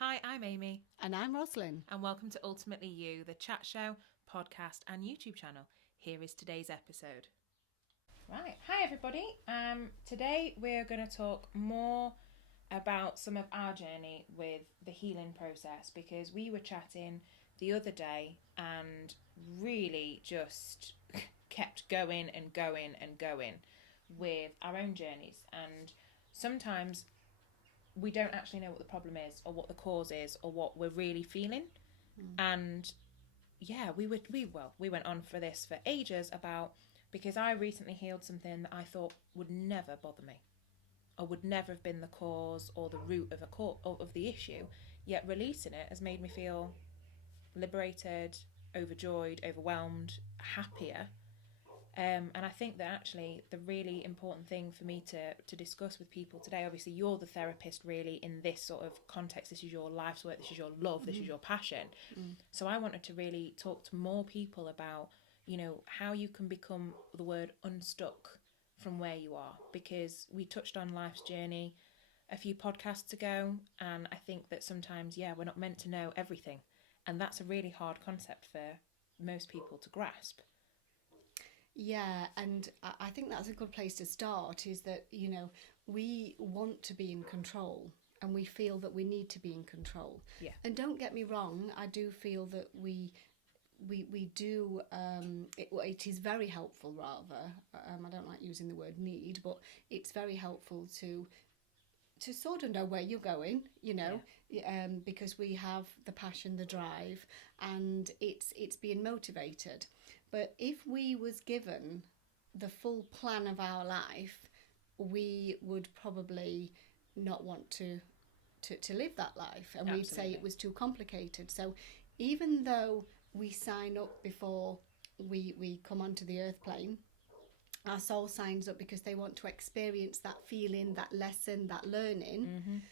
Hi, I'm Amy. And I'm Rosalind. And welcome to Ultimately You, the chat show, podcast and YouTube channel. Here is today's episode. Right, hi everybody. Today we're going to talk more about some of our journey with the healing process, because we were chatting the other day and really just kept going and going and going with our own journeys. And sometimes we don't actually know what the problem is or what the cause is or what we're really feeling. And yeah, we went on for this for ages because I recently healed something that I thought would never bother me or would never have been the cause or the root of the issue, yet releasing it has made me feel liberated, overjoyed, overwhelmed, happier. And I think that actually the really important thing for me to discuss with people today, obviously you're the therapist really in this sort of context, this is your life's work, this is your love, this is your passion. So I wanted to really talk to more people about, how you can become, the word, unstuck from where you are, because we touched on life's journey a few podcasts ago, and I think that sometimes, we're not meant to know everything, and that's a really hard concept for most people to grasp. Yeah, and I think that's a good place to start, is that, we want to be in control and we feel that we need to be in control. Yeah. And don't get me wrong, I do feel that we do, it is very helpful rather, I don't like using the word need, but it's very helpful to sort of know where you're going, because we have the passion, the drive, and it's being motivated. But if we was given the full plan of our life, we would probably not want to live that life, and Absolutely. We'd say it was too complicated. So even though we sign up before we come onto the earth plane, our soul signs up because they want to experience that feeling, that lesson, that learning.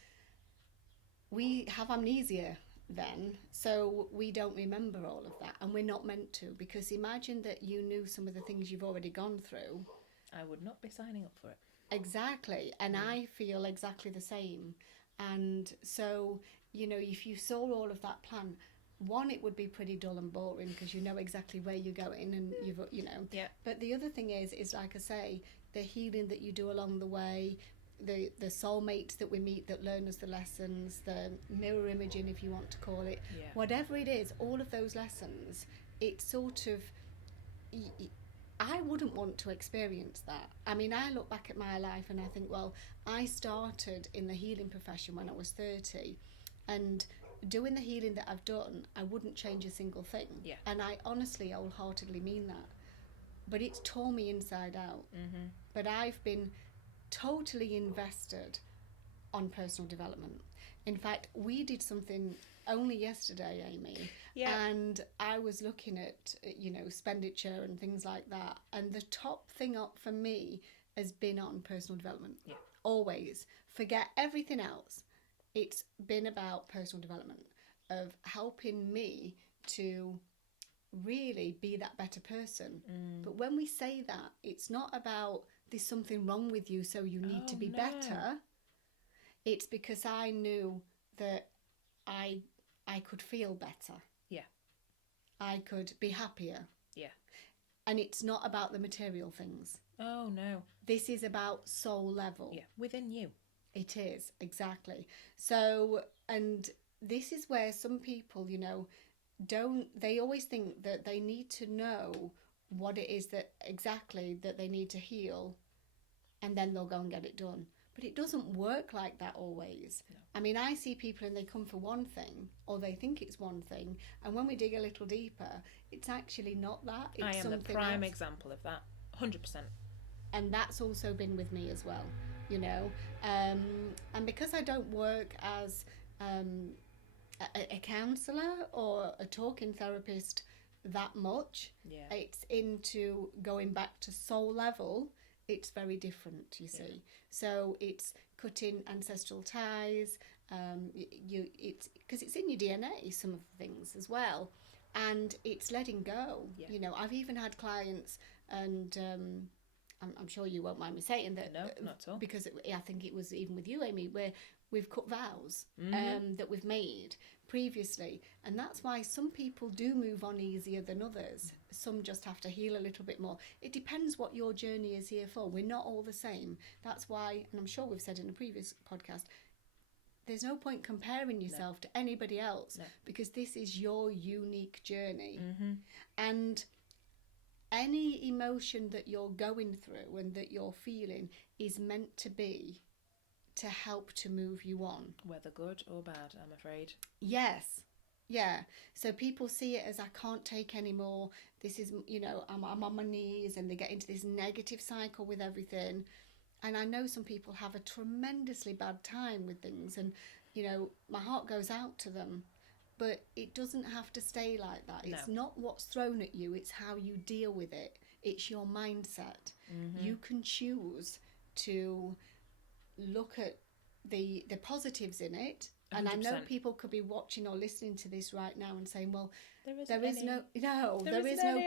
We have amnesia then, so we don't remember all of that, and we're not meant to, because imagine that you knew some of the things you've already gone through. I would not be signing up for it. Exactly, and I feel exactly the same. And so, if you saw all of that plan, one, it would be pretty dull and boring because you know exactly where you're going, and Yeah. But the other thing is like I say, the healing that you do along the way, the soulmates that we meet that learn us the lessons, the mirror imaging, if you want to call it, whatever it is, all of those lessons, it's sort of, I wouldn't want to experience that. I mean, I look back at my life and I think, well, I started in the healing profession when I was 30, and doing the healing that I've done, I wouldn't change a single thing. Yeah. And I honestly, wholeheartedly mean that. But it's tore me inside out. But I've been totally invested on personal development. In fact, we did something only yesterday, Amy, and I was looking at, expenditure and things like that, and the top thing up for me has been on personal development. Always. Forget everything else. It's been about personal development, of helping me to really be that better person. But when we say that, it's not about there's something wrong with you so you need to be better. It's because I knew that I could feel better. Yeah. I could be happier. Yeah. And it's not about the material things. Oh, no. This is about soul level. Yeah, within you. It is, exactly. So, and this is where some people, they always think that they need to know what it is that exactly that they need to heal, and then they'll go and get it done. But it doesn't work like that always. No. I mean, I see people and they come for one thing, or they think it's one thing, and when we dig a little deeper, it's actually not that. It's I am something the prime else. example of that, 100%. And that's also been with me as well, and because I don't work as a counsellor or a talking therapist that much, it's into going back to soul level. It's very different, you see. So it's cutting ancestral ties. It's because it's in your DNA, some of the things as well, and it's letting go. I've even had clients, and I'm sure you won't mind me saying that. No, not at all. Because I think it was even with you, Amy, where we've cut vows Mm-hmm. that we've made previously, and that's why some people do move on easier than others. Some just have to heal a little bit more. It depends what your journey is here for. We're not all the same. That's why, and I'm sure we've said in a previous podcast, there's no point comparing yourself to anybody else, because this is your unique journey. Mm-hmm. And any emotion that you're going through and that you're feeling is meant to be to help to move you on. Whether good or bad, I'm afraid. Yes. Yeah. So people see it as, I can't take any more. This is, I'm on my knees, and they get into this negative cycle with everything. And I know some people have a tremendously bad time with things, and, my heart goes out to them. But it doesn't have to stay like that. It's not what's thrown at you, it's how you deal with it. It's your mindset. Mm-hmm. You can choose to look at the positives in it. 100%. And I know people could be watching or listening to this right now and saying, well, there is no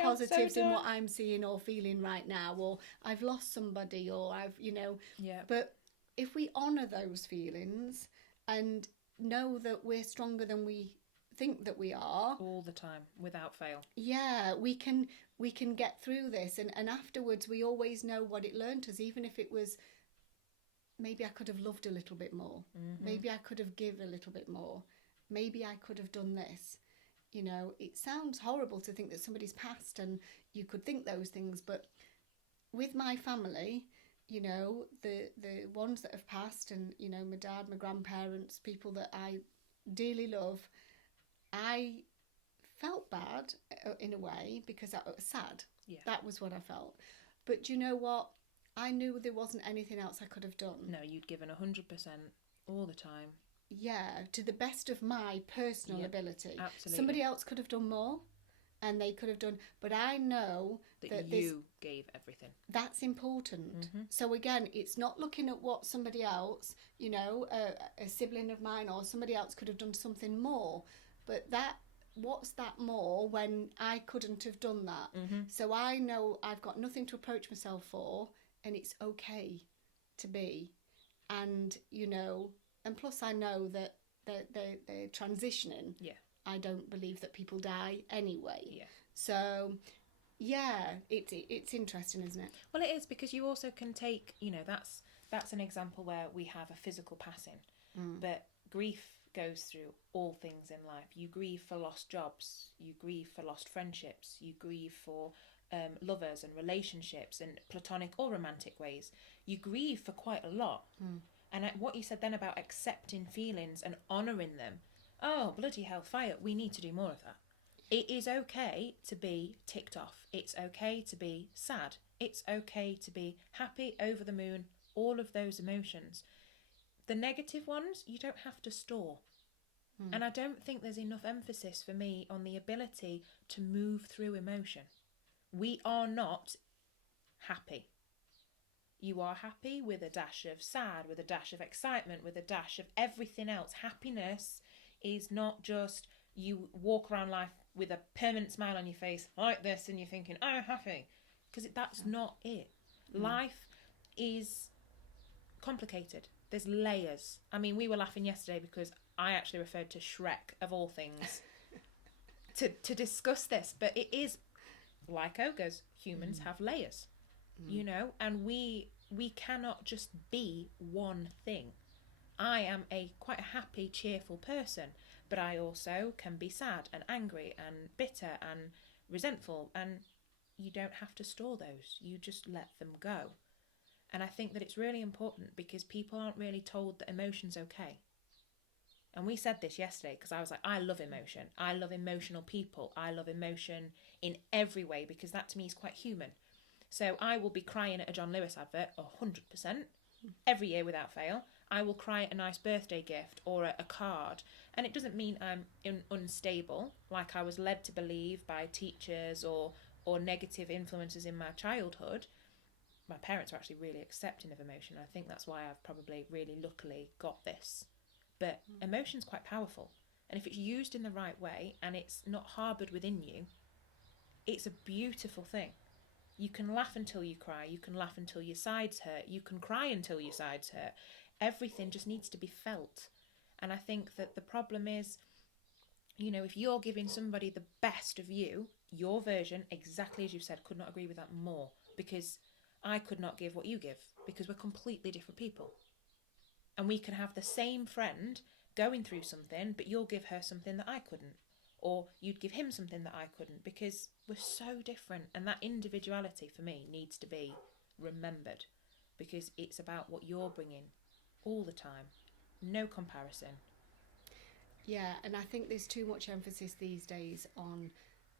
positives in what I'm seeing or feeling right now, or I've lost somebody, or I've, Yeah. But if we honour those feelings and know that we're stronger than we think that we are all the time, without fail, we can get through this, and afterwards we always know what it learned us, even if it was, maybe I could have loved a little bit more. Mm-hmm. Maybe I could have given a little bit more. Maybe I could have done this. It sounds horrible to think that somebody's passed and you could think those things, but with my family, the ones that have passed, and my dad, my grandparents, people that I dearly love, I felt bad in a way, because I was sad. Yeah. That was what I felt. But do you know what? I knew there wasn't anything else I could have done. No, you'd given 100% all the time. Yeah, to the best of my personal ability. Absolutely. Somebody else could have done more, and they could have done, but I know that you gave everything. That's important. Mm-hmm. So again, it's not looking at what somebody else, a sibling of mine or somebody else could have done something more, but what's that more when I couldn't have done that? Mm-hmm. So I know I've got nothing to approach myself for, and it's okay to be. And, and plus I know that they're transitioning. Yeah. I don't believe that people die anyway. Yeah. So, yeah, it's interesting, isn't it? Well, it is, because you also can take, that's an example where we have a physical passing, but grief goes through all things in life. You grieve for lost jobs, you grieve for lost friendships, you grieve for lovers and relationships, and platonic or romantic ways. You grieve for quite a lot. And what you said then about accepting feelings and honouring them, oh, bloody hell, fire, we need to do more of that. It is okay to be ticked off. It's okay to be sad. It's okay to be happy, over the moon, all of those emotions. The negative ones, you don't have to store. And I don't think there's enough emphasis for me on the ability to move through emotion. We are not happy. You are happy with a dash of sad, with a dash of excitement, with a dash of everything else. Happiness is not just you walk around life with a permanent smile on your face like this and you're thinking, I'm happy. Because that's not it. Life is complicated. There's layers. I mean, we were laughing yesterday because I actually referred to Shrek, of all things, to discuss this. But it is like ogres. Humans have layers, and we cannot just be one thing. I am quite a happy, cheerful person, but I also can be sad and angry and bitter and resentful, and you don't have to store those. You just let them go. And I think that it's really important, because people aren't really told that emotion's okay. And we said this yesterday, because I was like, I love emotion. I love emotional people. I love emotion in every way, because that to me is quite human. So I will be crying at a John Lewis advert 100% every year without fail. I will cry at a nice birthday gift or a card. And it doesn't mean I'm unstable, like I was led to believe by teachers or negative influences in my childhood. My parents were actually really accepting of emotion. I think that's why I've probably really luckily got this. But emotion's quite powerful. And if it's used in the right way and it's not harboured within you, it's a beautiful thing. You can laugh until you cry. You can laugh until your sides hurt. You can cry until your sides hurt. Everything just needs to be felt. And I think that the problem is, you know, if you're giving somebody the best of you, your version, exactly as you said, could not agree with that more, because I could not give what you give, because we're completely different people. And we can have the same friend going through something, but you'll give her something that I couldn't, or you'd give him something that I couldn't, because we're so different. And that individuality for me needs to be remembered, because it's about what you're bringing all the time. No comparison. Yeah, and I think there's too much emphasis these days on,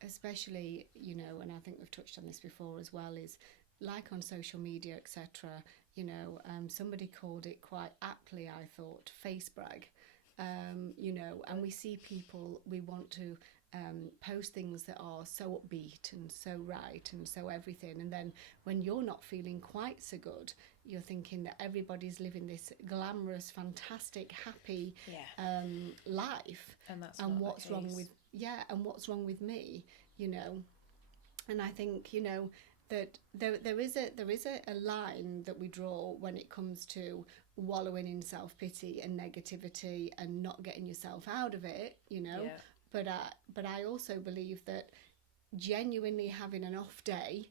especially, you know, and I think we've touched on this before as well, is like on social media, etc. You know, somebody called it quite aptly, I thought, face brag. You know, and we see people, we want to post things that are so upbeat and so right and so everything, and then when you're not feeling quite so good, you're thinking that everybody's living this glamorous, fantastic, happy life, And that's and not what's the case. wrong with and what's wrong with me, you know. And I think, you know, that there is a line that we draw when it comes to wallowing in self-pity and negativity and not getting yourself out of it, you know. Yeah. But I also believe that genuinely having an off day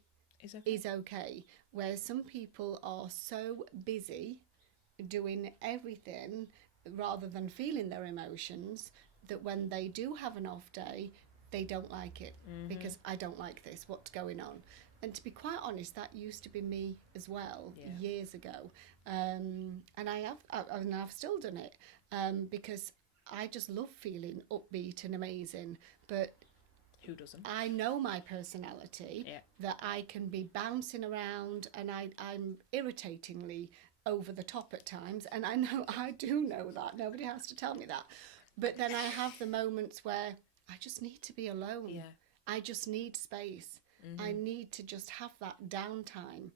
is okay. Where some people are so busy doing everything rather than feeling their emotions, that when they do have an off day, they don't like it, because I don't like this, what's going on. And to be quite honest, that used to be me as well, years ago. And I've still done it, because I just love feeling upbeat and amazing. But who doesn't? I know my personality, that I can be bouncing around, and I'm irritatingly over the top at times. And I do know that. Nobody has to tell me that. But then I have the moments where I just need to be alone. Yeah. I just need space. I need to just have that downtime.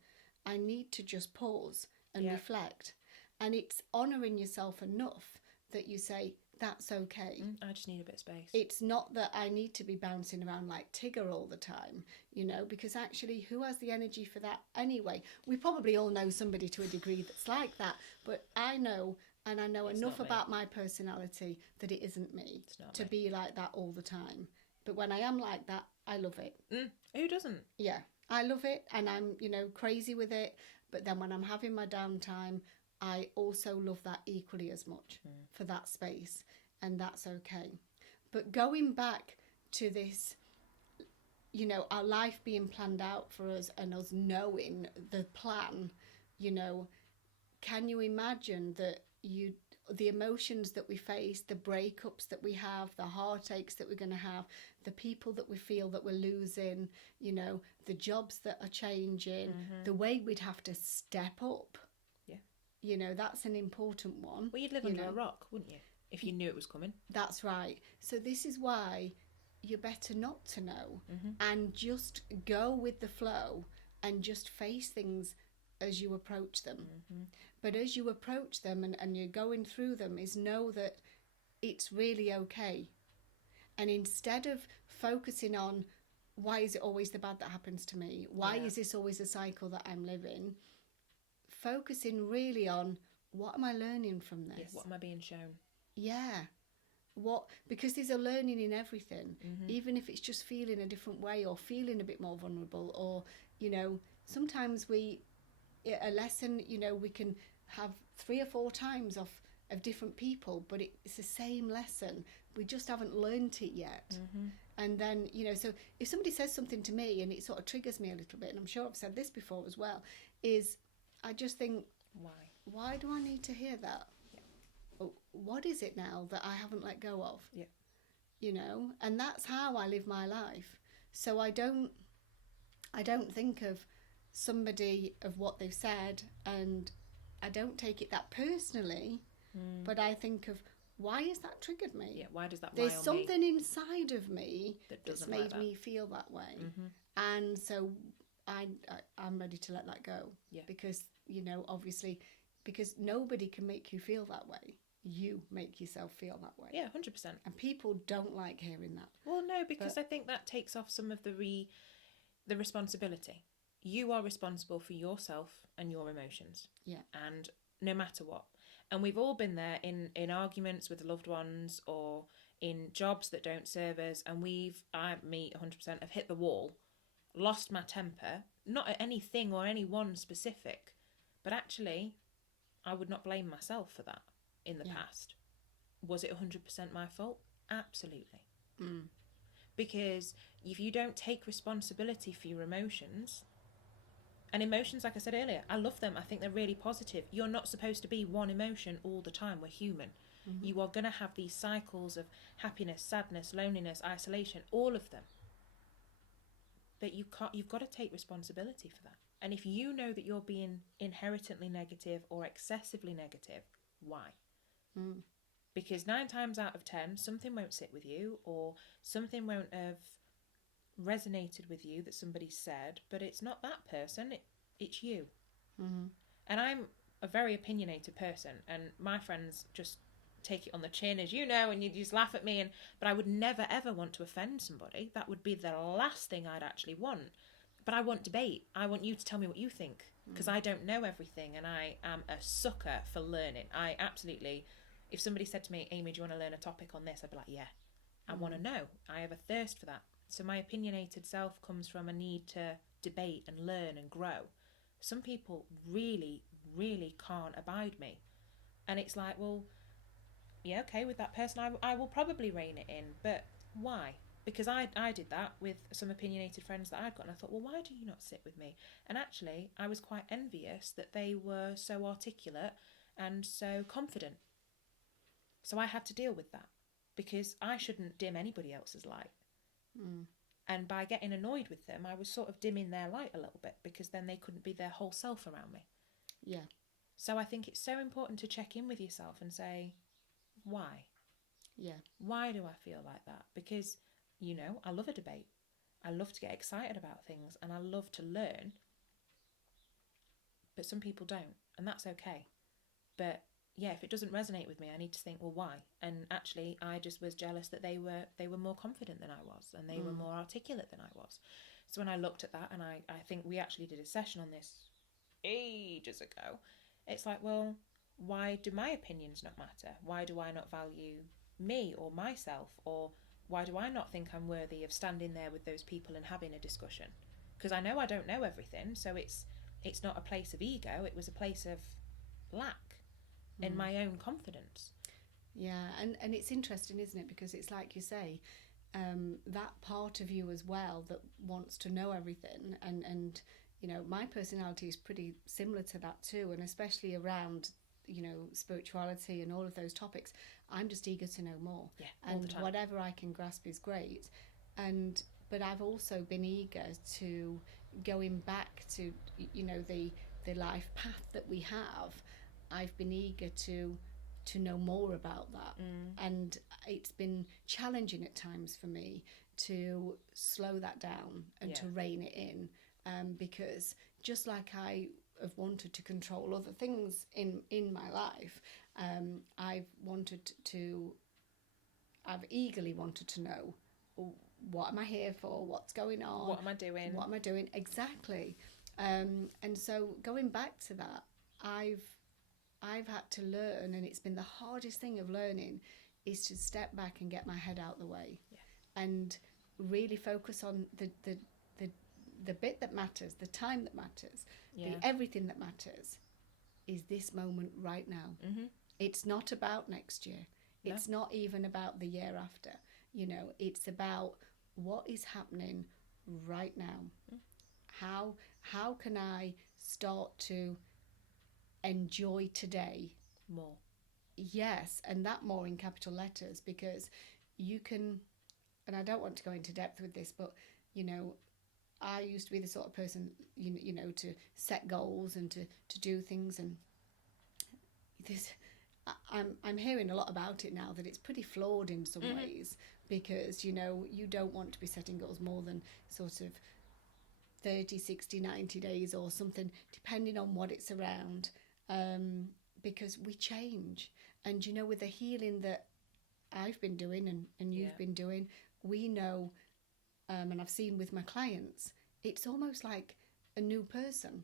I need to just pause and reflect. And it's honouring yourself enough that you say, that's okay. I just need a bit of space. It's not that I need to be bouncing around like Tigger all the time, you know, because actually, who has the energy for that anyway? We probably all know somebody to a degree that's like that, but I know, and I know enough about my personality that it isn't me to be like that all the time. But when I am like that, I love it. Who doesn't? Yeah, I love it, and I'm, you know, crazy with it. But then when I'm having my downtime, I also love that equally as much for that space, and that's okay. But going back to this, you know, our life being planned out for us and us knowing the plan, you know, can you imagine that the emotions that we face, the breakups that we have, the heartaches that we're going to have, the people that we feel that we're losing, you know, the jobs that are changing, the way we'd have to step up. Yeah. You know, that's an important one. Well, you'd live under a rock, wouldn't you? If you knew it was coming. That's right. So this is why you're better not to know, and just go with the flow and just face things as you approach them. But as you approach them and you're going through them, is know that it's really okay. And instead of focusing on, why is it always the bad that happens to me? Why is this always a cycle that I'm living? Focusing really on, what am I learning from this? Yeah, what am I being shown? Yeah. Because there's a learning in everything, even if it's just feeling a different way or feeling a bit more vulnerable, or, you know, sometimes a lesson, you know, we can have 3 or 4 times of different people, but it's the same lesson. We just haven't learned it yet. And then, you know, so if somebody says something to me and it sort of triggers me a little bit, and I'm sure I've said this before as well, is I just think, why do I need to hear that? What is it now that I haven't let go of? Yeah. You know, and that's how I live my life. So I don't think of somebody, of what they've said, and I don't take it that personally, but I think of, why has that triggered me? Yeah, why does that There's something inside of me that's made me feel that way. And so I'm ready to let that go. Yeah. Because, you know, obviously, because nobody can make you feel that way. You make yourself feel that way. Yeah, 100%. And people don't like hearing that. Well, no, because I think that takes off some of the responsibility. You are responsible for yourself and your emotions. Yeah. And no matter what. And we've all been there in arguments with loved ones or in jobs that don't serve us. And me 100%, have hit the wall, lost my temper, not at anything or anyone specific, but actually I would not blame myself for that in the past. Was it 100% my fault? Absolutely. Because if you don't take responsibility for your emotions, and emotions, like I said earlier, I love them. I think they're really positive. You're not supposed to be one emotion all the time. We're human. You are going to have these cycles of happiness, sadness, loneliness, isolation, all of them. But you've got to take responsibility for that. And if you know that you're being inherently negative or excessively negative, why? Because 9 times out of 10, something won't sit with you, or something won't have resonated with you that somebody said, but it's not that person, it's you. And I'm a very opinionated person, and my friends just take it on the chin, as you know, and you just laugh at me, but I would never ever want to offend somebody. That would be the last thing I'd actually want. But I want debate. I want you to tell me what you think, because I don't know everything, and I am a sucker for learning. I absolutely, if somebody said to me, Amy, do you want to learn a topic on this? I'd be like, yeah, I want to know. I have a thirst for that. So my opinionated self comes from a need to debate and learn and grow. Some people really, really can't abide me. And it's like, well, yeah, okay, with that person, I will probably rein it in. But why? Because I did that with some opinionated friends that I'd got, and I thought, well, why do you not sit with me? And actually, I was quite envious that they were so articulate and so confident. So I had to deal with that, because I shouldn't dim anybody else's light. And by getting annoyed with them, I was sort of dimming their light a little bit, because then they couldn't be their whole self around me. Yeah. So I think it's so important to check in with yourself and say, why? Yeah. Why do I feel like that? Because, you know, I love a debate. I love to get excited about things, and I love to learn. But some people don't, and that's okay. But yeah, if it doesn't resonate with me, I need to think, well, why? And actually, I just was jealous that they were more confident than I was, and they were more articulate than I was. So when I looked at that, and I think we actually did a session on this ages ago, it's like, well, why do my opinions not matter? Why do I not value me or myself? Or why do I not think I'm worthy of standing there with those people and having a discussion? Because I know I don't know everything, so it's not a place of ego, it was a place of lack in my own confidence. Yeah, and it's interesting, isn't it? Because it's like you say, that part of you as well that wants to know everything, and you know, my personality is pretty similar to that too, and especially around, you know, spirituality and all of those topics. I'm just eager to know more, and whatever I can grasp is great. But I've also been eager to going back to, you know, the life path that we have. I've been eager to know more about that, and it's been challenging at times for me to slow that down and to rein it in, because just like I have wanted to control other things in my life, I've eagerly wanted to know, what am I here for? What's going on? What am I doing? What am I doing? Exactly. And so going back to that, I've had to learn, and it's been the hardest thing of learning, is to step back and get my head out the way, and really focus on the bit that matters, the time that matters, the everything that matters is this moment right now. It's not about next year. No. It's not even about the year after. You know, it's about what is happening right now. How can I start to enjoy today more? Yes, and that more in capital letters, because you can, and I don't want to go into depth with this, but you know, I used to be the sort of person, you know, to set goals and to do things, and this, I'm hearing a lot about it now, that it's pretty flawed in some ways, because you know, you don't want to be setting goals more than sort of 30, 60, 90 days or something, depending on what it's around, because we change. And you know, with the healing that I've been doing and you've been doing, we know, and I've seen with my clients, it's almost like a new person.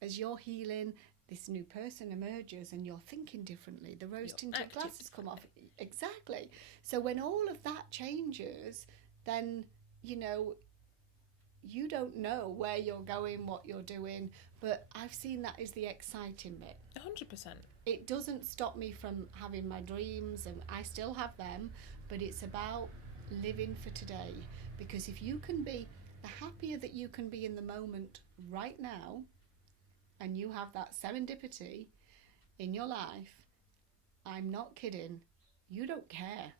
As you're healing this new person emerges and you're thinking differently. The rose-tinted glasses come off. Exactly. So when all of that changes, then, you know, you don't know where you're going, what you're doing, but I've seen that as the exciting bit. 100%. It doesn't stop me from having my dreams, and I still have them, but it's about living for today. Because if you can be, the happier that you can be in the moment right now, and you have that serendipity in your life, I'm not kidding, you don't care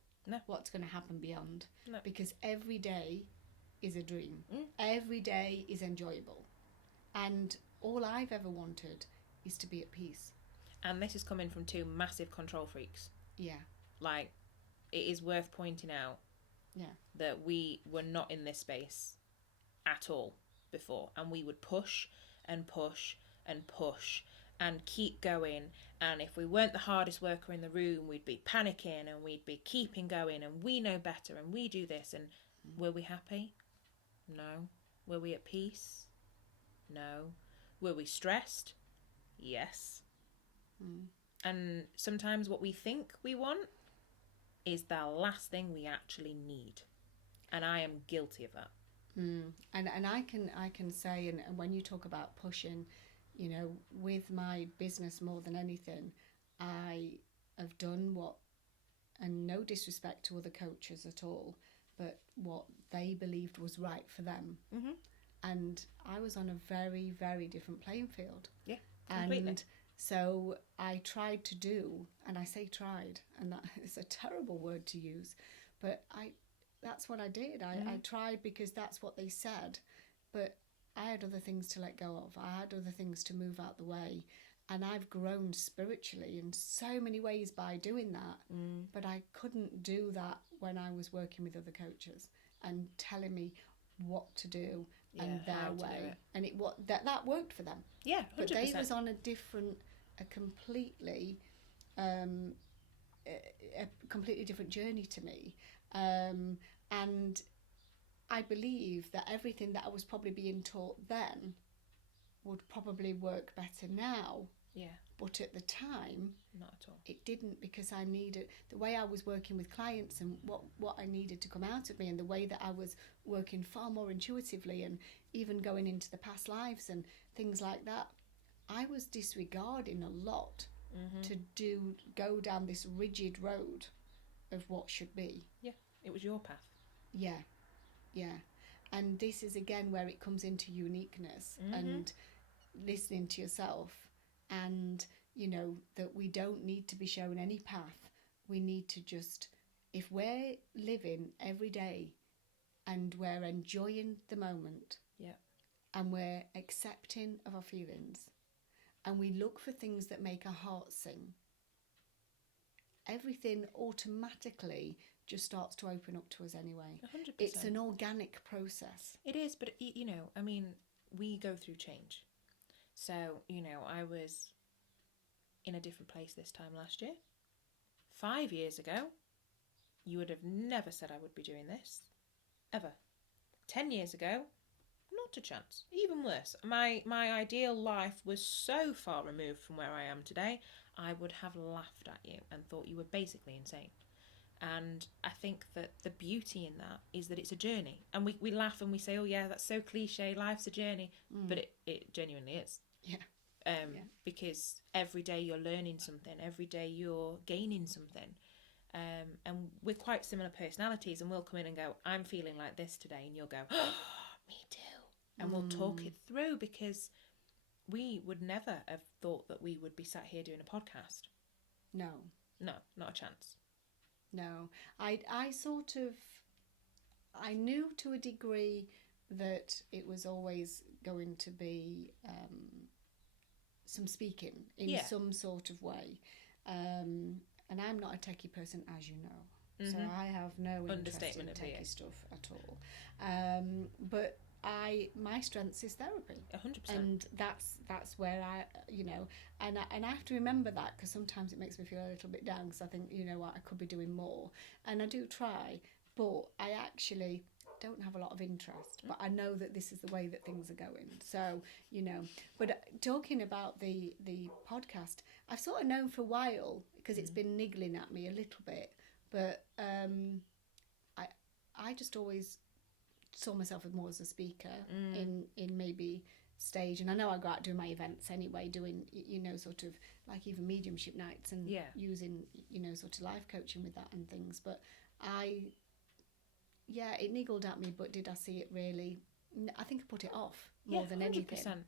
what's going to happen beyond. No. Because every day is a dream. Every day is enjoyable. And all I've ever wanted is to be at peace. And this is coming from two massive control freaks. Yeah. Like, it is worth pointing out that we were not in this space at all before. And we would push and push and push and keep going. And if we weren't the hardest worker in the room, we'd be panicking and we'd be keeping going and we know better and we do this. And were we happy? No. Were we at peace? No. Were we stressed? Yes. And sometimes what we think we want is the last thing we actually need. And I am guilty of that. And I can say, and when you talk about pushing, you know, with my business more than anything, I have done what, and no disrespect to other coaches at all, but what they believed was right for them. And I was on a very, very different playing field. Yeah, completely. And so I tried to do, and I say tried, and that is a terrible word to use, but that's what I did. I tried because that's what they said, but I had other things to let go of. I had other things to move out the way, and I've grown spiritually in so many ways by doing that, but I couldn't do that when I was working with other coaches and telling me what to do and their way, and that worked for them. Yeah, 100%. But they was on a completely different journey to me, and I believe that everything that I was probably being taught then would probably work better now. Yeah. But at the time, not at all. It didn't, because I needed the way I was working with clients and what I needed to come out of me, and the way that I was working far more intuitively, and even going into the past lives and things like that. I was disregarding a lot to go down this rigid road of what should be. Yeah, it was your path. Yeah. And this is again where it comes into uniqueness and listening to yourself, and you know that we don't need to be shown any path. We need to just, if we're living every day and we're enjoying the moment, and we're accepting of our feelings, and we look for things that make our hearts sing, everything automatically just starts to open up to us anyway. 100%. It's an organic process. It is, but you know, I mean, we go through change. So, you know, I was in a different place this time last year. 5 years ago, you would have never said I would be doing this. Ever. 10 years ago, not a chance. Even worse. My ideal life was so far removed from where I am today, I would have laughed at you and thought you were basically insane. And I think that the beauty in that is that it's a journey. And we laugh and we say, oh yeah, that's so cliche, life's a journey. But it genuinely is. Yeah. Because every day you're learning something, every day you're gaining something. And we're quite similar personalities, and we'll come in and go, I'm feeling like this today, and you'll go, oh, me too. And we'll talk it through, because we would never have thought that we would be sat here doing a podcast. No, not a chance. No, I knew to a degree that it was always going to be some speaking in some sort of way. And I'm not a techie person, as you know. So I have no interest in techie stuff at all. But my strengths is therapy. 100%. And that's where I, you know, and I have to remember that, because sometimes it makes me feel a little bit down, because I think, you know what, I could be doing more. And I do try, but I actually, don't have a lot of interest, but I know that this is the way that things are going. So, you know, but talking about the podcast, I've sort of known for a while because it's been niggling at me a little bit, but I just always saw myself more as a speaker in maybe stage, and I know I go out doing my events anyway, doing, you know, sort of like even mediumship nights and using, you know, sort of life coaching with that and things, but it niggled at me, but did I see it really? I think I put it off more than 100%. Anything.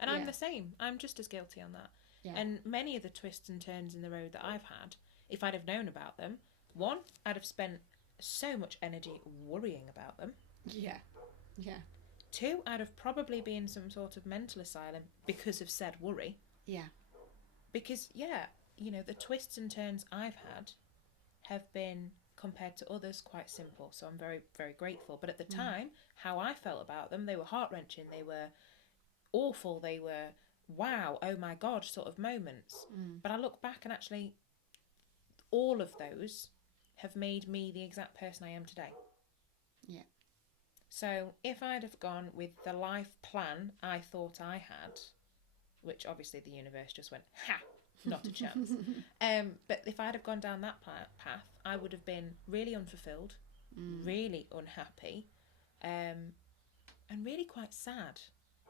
And I'm the same. I'm just as guilty on that. Yeah. And many of the twists and turns in the road that I've had, if I'd have known about them, one, I'd have spent so much energy worrying about them. Yeah. Two, I'd have probably been in some sort of mental asylum because of said worry. Yeah. Because, you know, the twists and turns I've had have been, compared to others, quite simple. So I'm very, very grateful. But at the time, how I felt about them, they were heart-wrenching. They were awful. They were, wow, oh my God, sort of moments. But I look back and actually all of those have made me the exact person I am today. Yeah. So if I'd have gone with the life plan I thought I had, which obviously the universe just went, ha, not a chance. But if I'd have gone down that path, I would have been really unfulfilled, really unhappy, and really quite sad.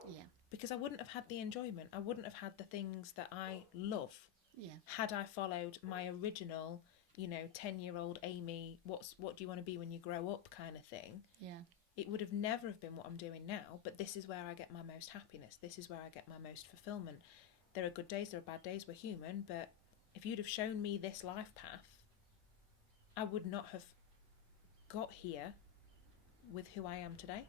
Yeah. Because I wouldn't have had the enjoyment. I wouldn't have had the things that I love. Yeah. Had I followed my original, you know, 10-year-old Amy, what do you want to be when you grow up kind of thing. Yeah. It would have never have been what I'm doing now, but this is where I get my most happiness. This is where I get my most fulfillment. There are good days, there are bad days, we're human, but if you'd have shown me this life path, I would not have got here with who I am today.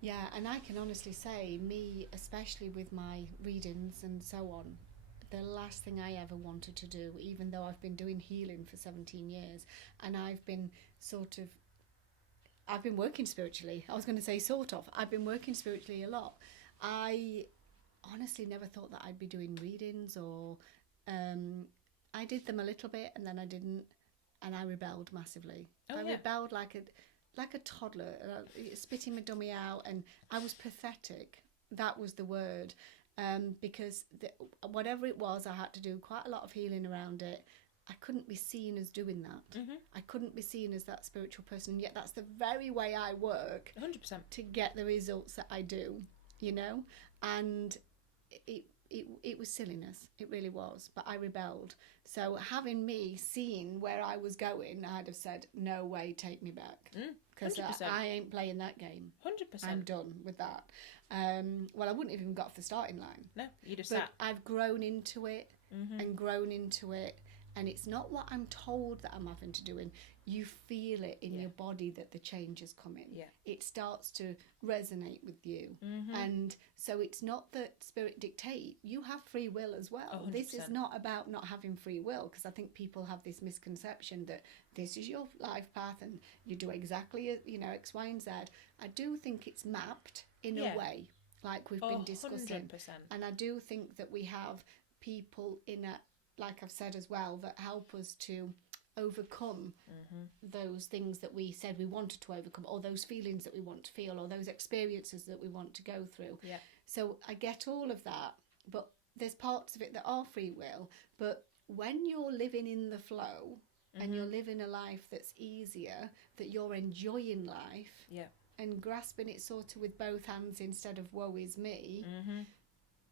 Yeah, and I can honestly say, me, especially with my readings and so on, the last thing I ever wanted to do, even though I've been doing healing for 17 years, and I've been working spiritually. I was going to say sort of. I've been working spiritually a lot. I honestly never thought that I'd be doing readings, or I did them a little bit and then I didn't, and I rebelled massively. Rebelled like a toddler, spitting my dummy out, and I was pathetic. That was the word, because whatever it was, I had to do quite a lot of healing around it. I couldn't be seen as doing that. I couldn't be seen as that spiritual person, and yet that's the very way I work 100% to get the results that I do, you know. And it was silliness, it really was, but I rebelled. So having me seeing where I was going, I'd have said, no way, take me back, because I ain't playing that game. 100%. I'm done with that. Well, I wouldn't have even got off the starting line. No, you just but sat. I've grown into it and grown into it. And it's not what I'm told that I'm having to do. And you feel it in your body that the change is coming. Yeah. It starts to resonate with you. And so it's not that spirit dictate. You have free will as well. 100%. This is not about not having free will, because I think people have this misconception that this is your life path and you do exactly, you know, X, Y, and Z. I do think it's mapped in a way, like we've been discussing. 100%. And I do think that we have people in a, like I've said as well, that help us to overcome those things that we said we wanted to overcome, or those feelings that we want to feel, or those experiences that we want to go through. Yeah. So I get all of that, but there's parts of it that are free will. But when you're living in the flow and you're living a life that's easier, that you're enjoying life and grasping it sort of with both hands instead of woe is me,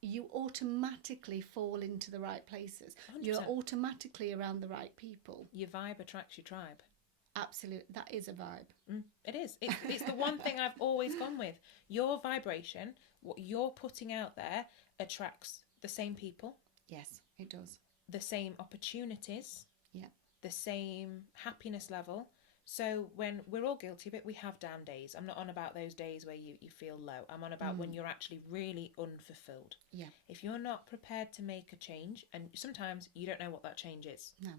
you automatically fall into the right places. 100%. You're automatically around the right people. Your vibe attracts your tribe. Absolutely. That is a vibe. It is. It's the one thing I've always gone with. Your vibration, what you're putting out there, attracts the same people. Yes, it does. The same opportunities. Yeah. The same happiness level. So when we're all guilty of it, we have down days. I'm not on about those days where you feel low. I'm on about when you're actually really unfulfilled. Yeah. If you're not prepared to make a change, and sometimes you don't know what that change is. No.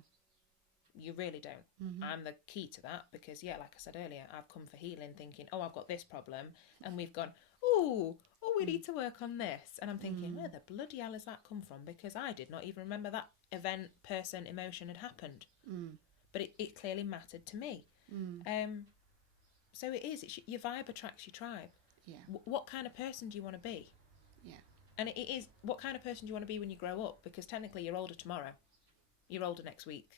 You really don't. I'm the key to that, because, like I said earlier, I've come for healing thinking, I've got this problem. And we've gone, we need to work on this. And I'm thinking, where the bloody hell has that come from? Because I did not even remember that event, person, emotion had happened. But it clearly mattered to me. So it is. Your vibe attracts your tribe. Yeah. What kind of person do you want to be? Yeah. And it is, what kind of person do you want to be when you grow up? Because technically you're older tomorrow. You're older next week.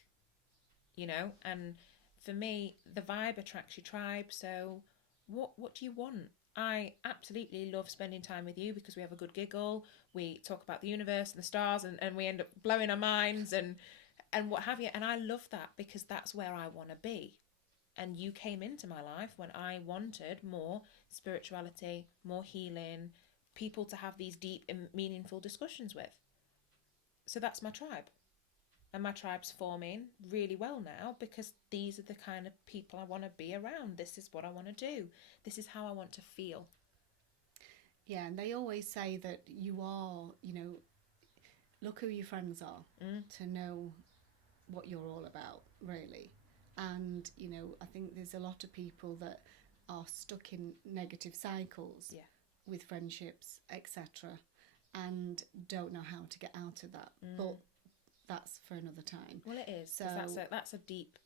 You know? And for me, the vibe attracts your tribe. So what do you want? I absolutely love spending time with you because we have a good giggle. We talk about the universe and the stars, and we end up blowing our minds and what have you. And I love that because that's where I want to be. And you came into my life when I wanted more spirituality, more healing, people to have these deep and meaningful discussions with. So that's my tribe. And my tribe's forming really well now because these are the kind of people I want to be around. This is what I want to do. This is how I want to feel. Yeah, and they always say that you are, look who your friends are to know what you're all about, really. And, I think there's a lot of people that are stuck in negative cycles with friendships, etc., and don't know how to get out of that. But that's for another time. Well, it is. So that's a deep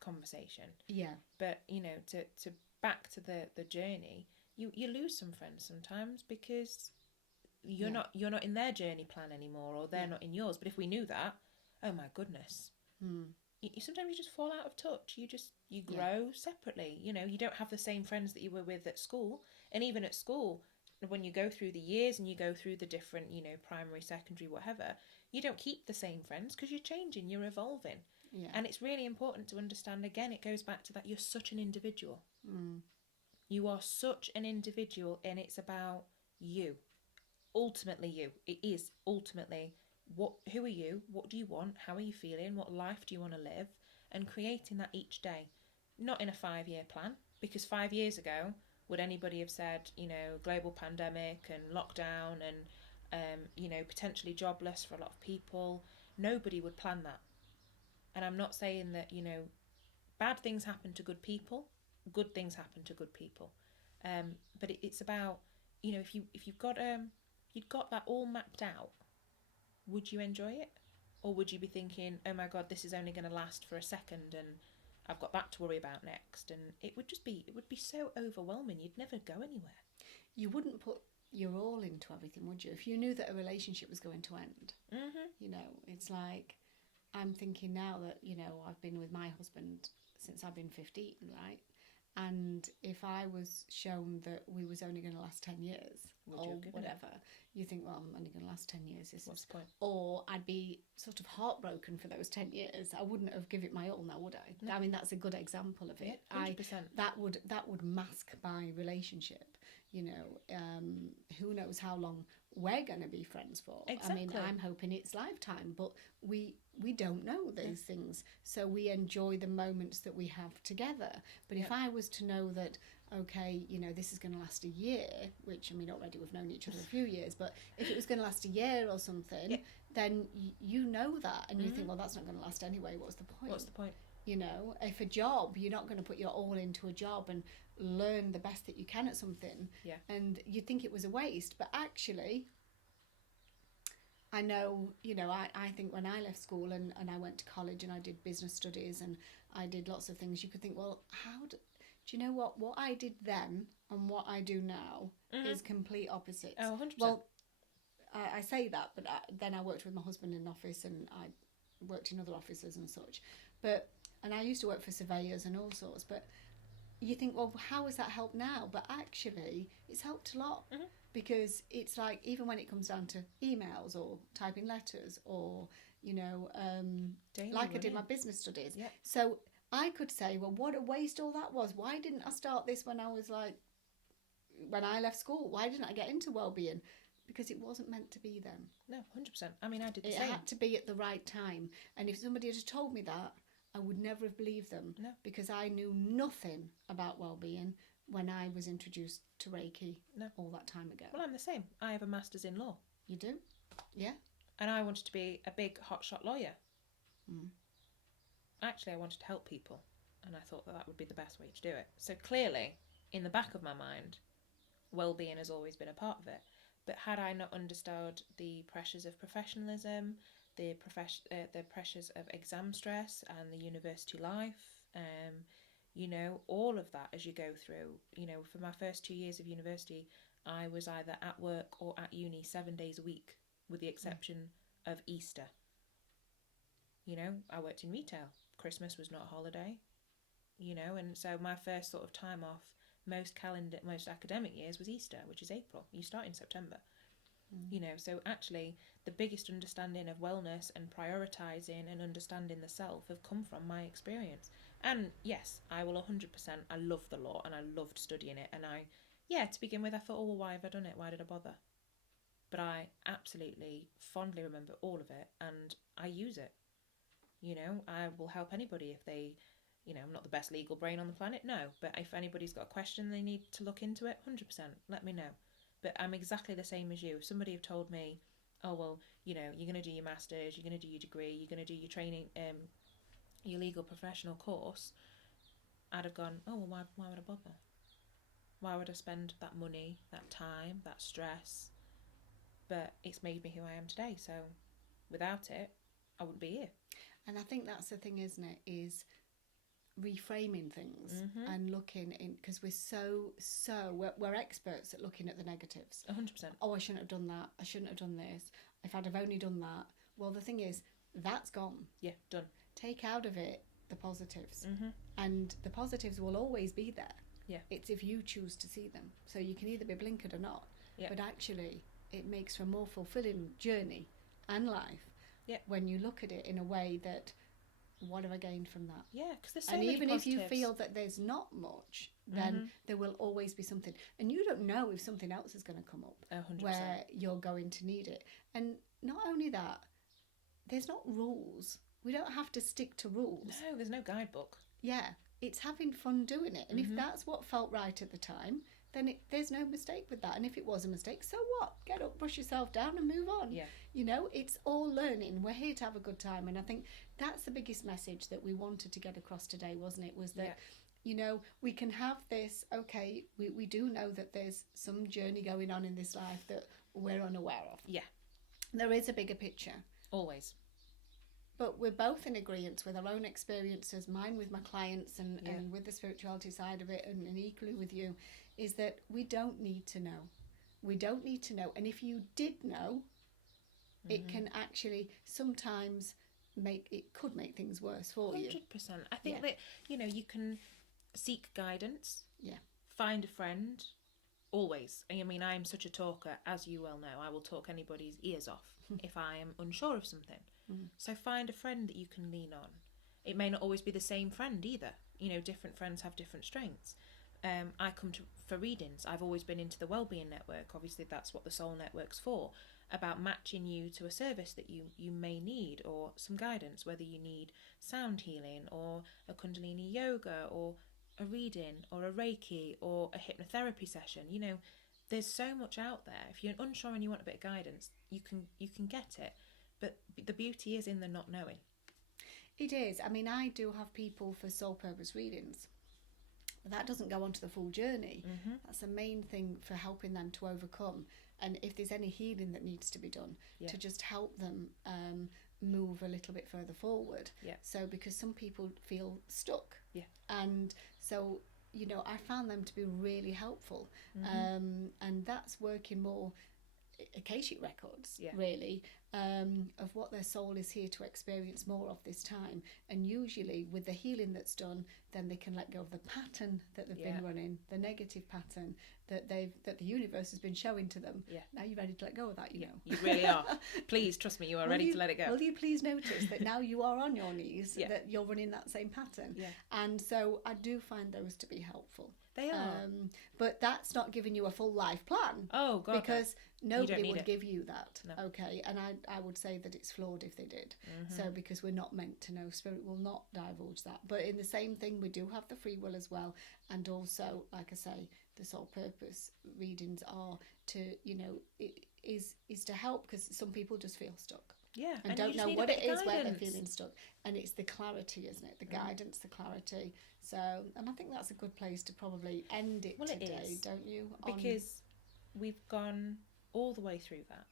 conversation. Yeah. But, to back to the journey, you lose some friends sometimes because you're not in their journey plan anymore, or they're not in yours. But if we knew that, oh my goodness. Sometimes you just fall out of touch. You grow separately. You don't have the same friends that you were with at school. And even at school, when you go through the years and you go through the different, primary, secondary, whatever, you don't keep the same friends because you're changing, you're evolving. Yeah. And it's really important to understand, again, it goes back to that you're such an individual. You are such an individual, and it's about you. Ultimately you. It is ultimately who are you? What do you want? How are you feeling? What life do you want to live? And creating that each day. Not in a 5-year plan, because 5 years ago, would anybody have said, global pandemic and lockdown and, potentially jobless for a lot of people? Nobody would plan that. And I'm not saying that, bad things happen to good people. Good things happen to good people. But it's about, if you've got that all mapped out, would you enjoy it? Or would you be thinking, oh my God, this is only going to last for a second and I've got that to worry about next? And it would be so overwhelming. You'd never go anywhere. You wouldn't put your all into everything, would you? If you knew that a relationship was going to end, it's like, I'm thinking now that, I've been with my husband since I've been 15, right? And if I was shown that we was only going to last 10 years or whatever, you think, well, I'm only going to last 10 years. What's the point? Or I'd be sort of heartbroken for those 10 years. I wouldn't have given it my all now, would I? No. I mean, that's a good example of it. Yeah, 100%. That would mask my relationship. Who knows how long we're going to be friends for. Exactly. I mean, I'm hoping it's lifetime, but we don't know these things. So we enjoy the moments that we have together. But if I was to know that, okay, this is going to last a year, which, I mean, already we've known each other a few years, but if it was going to last a year or something, then you know that, and you think, well, that's not going to last anyway. What's the point? What's the point? If a job, you're not going to put your all into a job and learn the best that you can at something. Yeah. And you'd think it was a waste, but actually, I know, I think when I left school and I went to college and I did business studies and I did lots of things, you could think, well, do you know what I did then and what I do now is complete opposites. Oh, 100%. Well, I say that, but then I worked with my husband in an office and I worked in other offices and such. And I used to work for surveyors and all sorts, but you think, well, how has that helped now? But actually, it's helped a lot because it's like, even when it comes down to emails or typing letters or, like I did my business studies. Yep. So I could say, well, what a waste all that was. Why didn't I start this when I left school? Why didn't I get into wellbeing? Because it wasn't meant to be then. No, 100%. I mean, I did the same. It had to be at the right time. And if somebody had told me that, I would never have believed them. No. Because I knew nothing about well-being when I was introduced to Reiki all that time ago. Well, I'm the same. I have a master's in law. You do? Yeah. And I wanted to be a big hotshot lawyer. Actually, I wanted to help people. And I thought that would be the best way to do it. So clearly, in the back of my mind, well-being has always been a part of it. But had I not understood the pressures of professionalism, the pressures of exam stress and the university life, You know, all of that as you go through. You know, for my first 2 years of university, I was either at work or at uni 7 days a week, with the exception of Easter. You know, I worked in retail. Christmas was not a holiday. You know, and so my first sort of time off most academic years was Easter, which is April. You start in September. You know, so actually the biggest understanding of wellness and prioritising and understanding the self have come from my experience. And yes, I will 100%, I love the law and I loved studying it. And to begin with, I thought, oh, well, why have I done it? Why did I bother? But I absolutely fondly remember all of it and I use it. You know, I will help anybody if they, you know, I'm not the best legal brain on the planet, no. But if anybody's got a question they need to look into it, 100%, let me know. But I'm exactly the same as you. If somebody had told me, oh, well, you know, you're going to do your master's, you're going to do your degree, you're going to do your training, your legal professional course, I'd have gone, oh, well, why would I bother? Why would I spend that money, that time, that stress? But it's made me who I am today. So without it, I wouldn't be here. And I think that's the thing, isn't it, is reframing things and looking in, because we're experts at looking at the negatives. 100%. Oh, I shouldn't have done that. I shouldn't have done this. If I'd have only done that. Well, the thing is, that's gone. Yeah, done. Take out of it the positives. And the positives will always be there. Yeah. It's if you choose to see them. So you can either be blinkered or not. Yeah. But actually, it makes for a more fulfilling journey and life. Yeah. When you look at it in a way that, what have I gained from that? Yeah, because there's so many positives. And even if you feel that there's not much, then there will always be something. And you don't know if something else is going to come up 100%. where you're going to need it. And not only that, there's not rules. We don't have to stick to rules. No, there's no guidebook. Yeah, it's having fun doing it. And if that's what felt right at the time, then there's no mistake with that. And if it was a mistake, so what? Get up, brush yourself down and move on. Yeah. You know, it's all learning. We're here to have a good time. And I think that's the biggest message that we wanted to get across today, wasn't it? Was that, you know, we can have this, okay, we do know that there's some journey going on in this life that we're unaware of. Yeah. There is a bigger picture. Always. But we're both in agreement with our own experiences, mine with my clients and with the spirituality side of it and equally with you, is that we don't need to know. We don't need to know. And if you did know, it can actually sometimes could make things worse for 100%. you. 100%. I think that, you know, you can seek guidance. Yeah. Find a friend. Always. I mean, I'm such a talker, as you well know. I will talk anybody's ears off if I am unsure of something. So find a friend that you can lean on. It may not always be the same friend either. You know, different friends have different strengths. I come for readings. I've always been into the Wellbeing Network. Obviously, that's what the Soul Network's for. About matching you to a service that you may need, or some guidance, whether you need sound healing or a Kundalini yoga or a reading or a Reiki or a hypnotherapy session. You know, there's so much out there. If you're unsure and you want a bit of guidance, you can get it. But the beauty is in the not knowing. It is. I mean, I do have people for soul purpose readings. That doesn't go on to the full journey. That's the main thing for helping them to overcome. And if there's any healing that needs to be done, to just help them move a little bit further forward. Yeah. So because some people feel stuck. Yeah. And so, you know, I found them to be really helpful. And that's working more Akashic records, really, of what their soul is here to experience more of this time. And usually with the healing that's done, then they can let go of the pattern that they've been running, the negative pattern that the universe has been showing to them. Now you're ready to let go of that, you know. You really are. Please trust me, you are ready to let it go. Will you please notice that now you are on your knees, that you're running that same pattern. And so I do find those to be helpful. They are. But that's not giving you a full life plan. Oh, God. Because nobody would it. give you that. No. Okay. And I would say that it's flawed if they did. So because we're not meant to know. Spirit will not divulge that. But in the same thing, we do have the free will as well. And also, like I say, the soul purpose readings are to, you know, it is to help, because some people just feel stuck. Yeah. And don't know what it is where they're feeling stuck. And it's the clarity, isn't it? The guidance, the clarity. So, and I think that's a good place to probably end it today, it is. Don't you? Because we've gone all the way through that.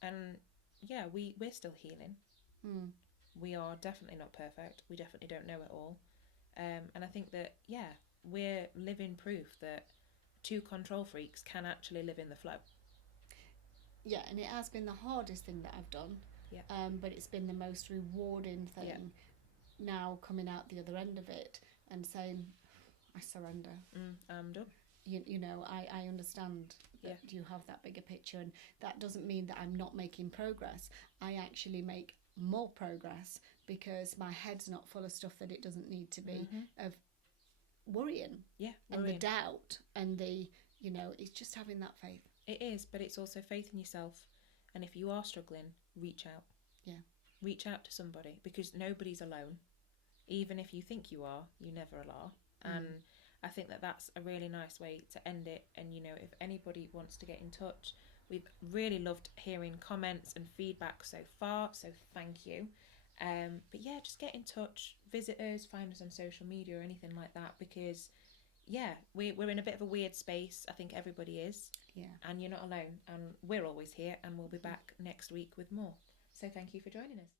And yeah, we're still healing. We are definitely not perfect. We definitely don't know it all. And I think that, we're living proof that two control freaks can actually live in the flow. Yeah, and it has been the hardest thing that I've done. Yeah. But it's been the most rewarding thing now, coming out the other end of it and saying, I surrender. I'm done. You know, I understand that you have that bigger picture, and that doesn't mean that I'm not making progress. I actually make more progress because my head's not full of stuff that it doesn't need to be, of worrying. Yeah, and the doubt and the, you know, it's just having that faith. It is, but it's also faith in yourself. And if you are struggling, reach out. Yeah. Reach out to somebody, because nobody's alone. Even if you think you are, you never are. And I think that that's a really nice way to end it. And, you know, if anybody wants to get in touch, we've really loved hearing comments and feedback so far. So thank you. But yeah, just get in touch, visit us, find us on social media or anything like that, because we're in a bit of a weird space. I think everybody is. Yeah. And you're not alone. And we're always here, and we'll be back next week with more. So thank you for joining us.